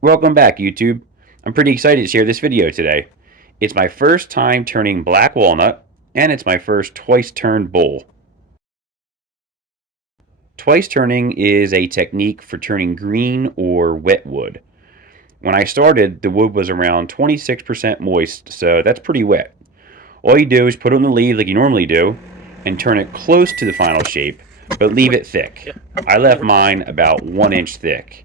Welcome back, YouTube. I'm pretty excited to share this video today. It's my first time turning black walnut, and it's my first twice turned bowl. Twice turning is a technique for turning green or wet wood. When I started, the wood was around 26% moist, so that's pretty wet. All you do is put it on the lead like you normally do, and turn it close to the final shape, but leave it thick. I left mine about 1 inch thick.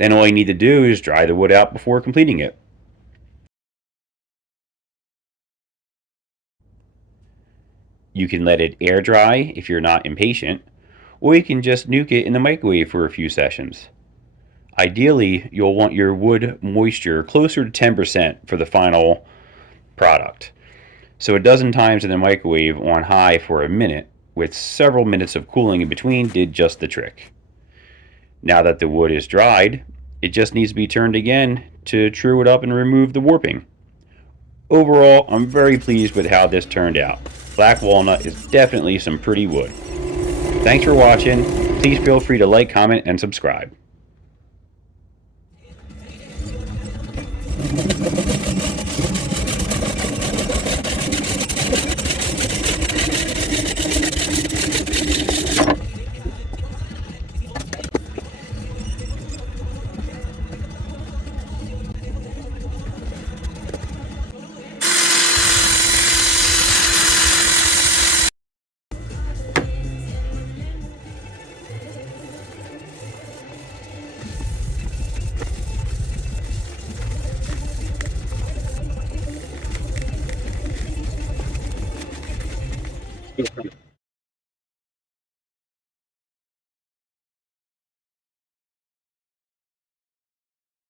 Then all you need to do is dry the wood out before completing it. You can let it air dry if you're not impatient, or you can just nuke it in the microwave for a few sessions. Ideally, you'll want your wood moisture closer to 10% for the final product. So a dozen times in the microwave on high for a minute, with several minutes of cooling in between, did just the trick. Now that the wood is dried, it just needs to be turned again to true it up and remove the warping. Overall, I'm very pleased with how this turned out. Black walnut is definitely some pretty wood. Thanks for watching. Please feel free to like, comment, and subscribe.